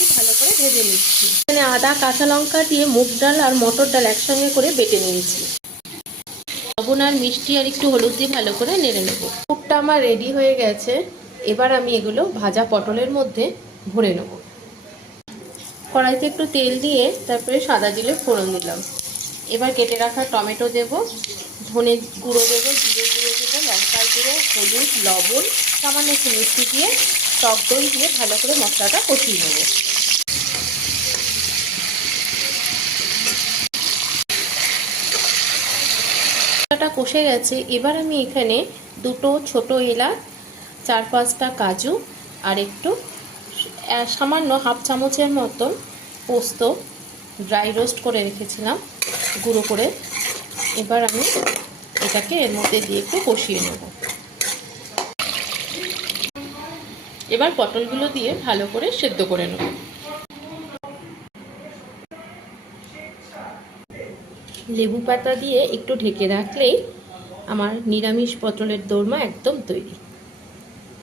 একটু ভালো করে ভেজে নিচ্ছি। এখানে আদা কাঁচা লঙ্কা দিয়ে মুগ ডাল আর মটর ডাল একসঙ্গে করে বেটে নিয়েছি। লবণ আর মিষ্টি আর একটু হলুদ দিয়ে ভালো করে নেড়ে নেব। পুরটা আমার রেডি হয়ে গেছে। এবার আমি এগুলো ভাজা পটলের মধ্যে ভরে নেব। কড়াইতে একটু তেল দিয়ে তারপরে সাদা জিরে ফোড়ন দিলাম। এবার কেটে রাখা টমেটো দেব, ধনে গুঁড়ো দেবো, জিরে গুঁড়ো দেবো, লঙ্কার গুঁড়ো, হলুদ, লবণ, সামান্য একটু মিষ্টি দিয়ে টক দই দিয়ে ভালো করে মশলাটা কষিয়ে নেব। মশলাটা কষে গেছে। এবার আমি এখানে দুটো ছোট এলাচ, 4-5টা কাজু আর একটু সামান্য হাফ চামচের মতন পোস্ত ড্রাই রোস্ট করে রেখেছিলাম গুঁড়ো করে। এবার আমি এটাকে এর মধ্যে দিয়ে একটু কষিয়ে নেব। এবার পটলগুলো দিয়ে ভালো করে সেদ্ধ করে নেব। লেবু পাতা দিয়ে একটু ঢেকে রাখলেই আমার নিরামিষ পটলের দোরমা একদম তৈরি।